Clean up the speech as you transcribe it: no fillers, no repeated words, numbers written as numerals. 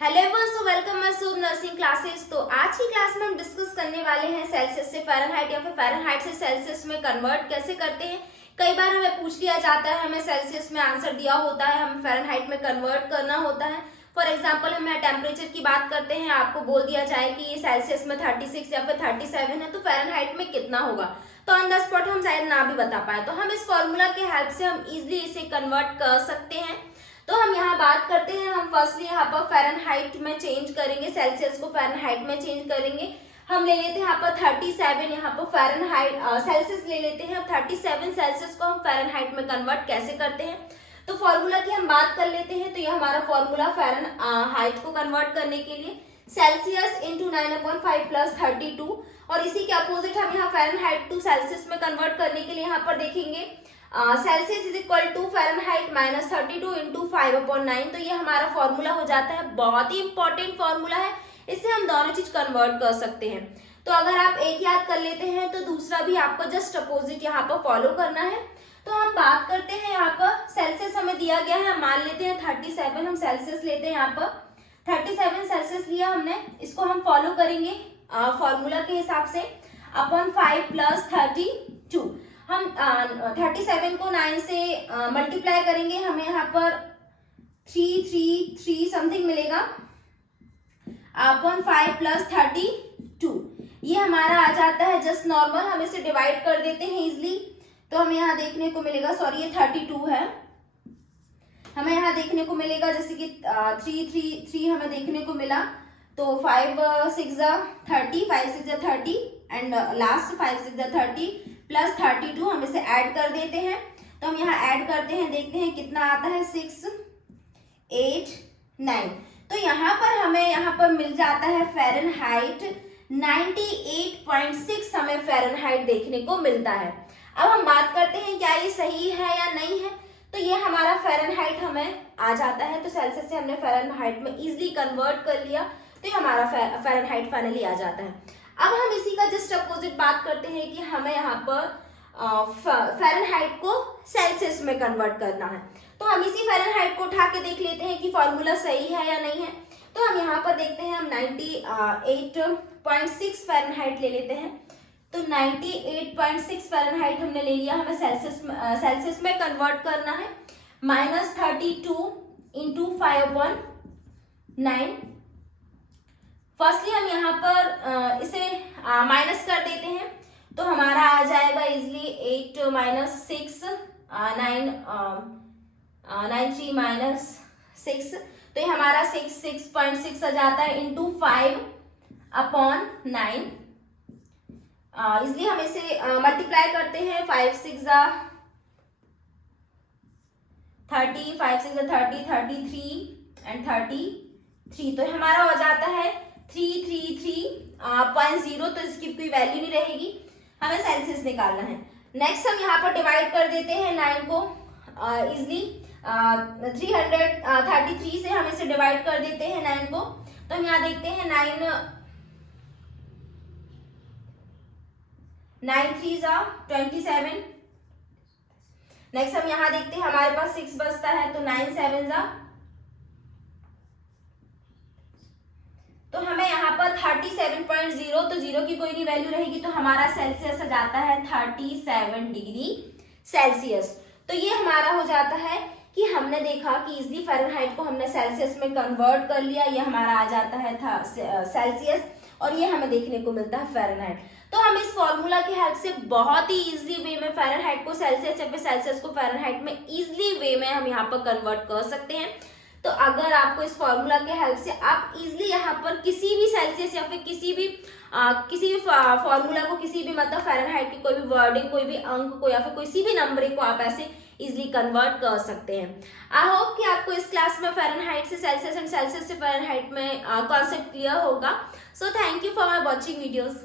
Hello everyone, so welcome my सूब nursing classes. तो आज की क्लास में हम डिस्कस करने वाले हैं सेल्सियस से फ़ारेनहाइट या फिर फ़ारेनहाइट से सेल्सियस में कन्वर्ट कैसे करते हैं। कई बार हमें पूछ लिया जाता है, हमें सेल्सियस में आंसर दिया होता है, हमें फ़ारेनहाइट में कन्वर्ट करना होता है। फॉर एग्जाम्पल हम यहाँ टेम्परेचर की बात करते हैं, आपको बोल दिया जाए कि ये सेल्सियस में 36 या फिर 37 है, तो फ़ारेनहाइट में कितना होगा, तो ऑन द स्पॉट हम शायद ना भी बता पाए। तो हम इस फॉर्मूला के हेल्प से हम इजिली इसे कन्वर्ट कर सकते हैं। तो हम यहाँ बात करते हैं, हम फर्स्टली यहाँ पर फ़ारेनहाइट में चेंज करेंगे, सेल्सियस को फ़ारेनहाइट में चेंज करेंगे। हम ले लेते हैं यहाँ पर 37, यहाँ पर फ़ारेनहाइट सेल्सियस ले लेते हैं। अब 37 सेल्सियस को हम फ़ारेनहाइट में कन्वर्ट कैसे करते हैं, तो फॉर्मूला की हम बात कर लेते हैं। तो ये हमारा फॉर्मूला फ़ारेनहाइट को कन्वर्ट करने के लिए सेल्सियस इंटू 9/5 प्लस 32, और इसी के अपोजिट हम यहाँ फ़ारेनहाइट टू सेल्सियस में कन्वर्ट करने के लिए यहाँ पर देखेंगे Celsius is equal to Fahrenheit minus 32 into 5/9। तो ये हमारा फॉर्मूला हो जाता है, बहुत ही इंपॉर्टेंट फॉर्मूला है, इससे हम दोनों चीज कन्वर्ट कर सकते हैं। तो अगर आप एक याद कर लेते हैं तो दूसरा भी आपको जस्ट अपोजिट यहाँ पर फॉलो करना है। तो हम बात करते हैं, यहाँ पर सेल्सियस हमें दिया गया है, मान लेते हैं 37, हम सेल्सियस लेते हैं। यहाँ पर 37 सेल्सियस लिया हमने, इसको हम फॉलो करेंगे फॉर्मूला के हिसाब से अपॉन 5 प्लस 32। हम 37 को 9 से मल्टीप्लाई करेंगे, हमें यहाँ पर 333 समथिंग मिलेगा अपॉन 5 प्लस 32। ये हमारा आ जाता है जस्ट नॉर्मल, हम इसे डिवाइड कर देते हैं इजिली। तो हमें यहाँ देखने को मिलेगा, सॉरी ये 32 है, हमें यहाँ देखने को मिलेगा जैसे कि 333 हमें देखने को मिला। तो 5 6 30, 5 6 30 एंड लास्ट 5 6 30 प्लस 32 हम इसे ऐड कर देते हैं। तो हम यहाँ ऐड करते हैं, देखते हैं कितना आता है, 6 8 9। तो यहाँ पर हमें यहाँ पर मिल जाता है फ़ारेनहाइट 98.6 हमें फ़ारेनहाइट देखने को मिलता है। अब हम बात करते हैं क्या ये सही है या नहीं है। तो ये हमारा फ़ारेनहाइट हमें आ जाता है, तो सेल्सियस से हमने फ़ारेनहाइट में इजिली कन्वर्ट कर लिया, तो ये हमारा फ़ारेनहाइट फाइनली आ जाता है। अब हम इसी का जस्ट अपोजिट बात करते हैं कि हमें यहाँ पर फ़ारेनहाइट को सेल्सियस में कन्वर्ट करना है। तो हम इसी फ़ारेनहाइट को उठा के देख लेते हैं कि फॉर्मूला सही है या नहीं है। तो हम यहाँ पर देखते हैं, हम 98.6 फ़ारेनहाइट ले लेते हैं। तो 98.6 फ़ारेनहाइट हमने ले लिया, हमें सेल्सियस में कन्वर्ट करना है। Minus 32 into 5/9। फर्स्टली हम यहाँ पर इसे माइनस कर देते हैं, तो हमारा आ जाएगा इजिली 8 माइनस 6 9 3 माइनस 6। तो ये हमारा 6.6 आ जाता है इंटू 5/9। इसलिए हम इसे मल्टीप्लाई करते हैं, 5 6 30, 5 6 30, 33 एंड 33। तो हमारा हो जाता है 333.0। तो इसकी कोई वैल्यू नहीं रहेगी, हमें सेल्सियस निकालना है। नेक्स्ट हम यहाँ पर डिवाइड कर देते हैं 9 को इजिली 333 से हम इसे डिवाइड कर देते हैं 9 को। तो हम यहाँ देखते हैं 9 3 27। नेक्स्ट हम यहाँ देखते हैं, हमारे पास 6 बचता है, तो 9 7 तो हमें यहाँ पर 37.0, तो 0 की कोई नहीं वैल्यू रहेगी, तो हमारा सेल्सियस आ जाता है 37 डिग्री सेल्सियस। तो ये हमारा हो जाता है कि हमने देखा कि इजिली फ़ारेनहाइट को हमने सेल्सियस में कन्वर्ट कर लिया, ये हमारा आ जाता है सेल्सियस, और ये हमें देखने को मिलता है फ़ारेनहाइट। तो हम इस फॉर्मूला की हेल्प से बहुत ही इजिली वे में फ़ारेनहाइट को सेल्सियस या फिर सेल्सियस को फ़ारेनहाइट में इजिली वे में हम यहाँ पर कन्वर्ट कर सकते हैं। तो अगर आपको इस फॉर्मूला के हेल्प से आप इजिली यहाँ पर किसी भी सेल्सियस या फिर किसी भी फॉर्मूला को, किसी भी मतलब फ़ारेनहाइट की कोई भी वर्डिंग, कोई भी अंक को या फिर किसी भी नंबरिंग को आप ऐसे इजिली कन्वर्ट कर सकते हैं। आई होप कि आपको इस क्लास में फ़ारेनहाइट से सेल्सियस एंड सेल्सियस से फ़ारेनहाइट में कॉन्सेप्ट क्लियर होगा। So thank you for my watching videos.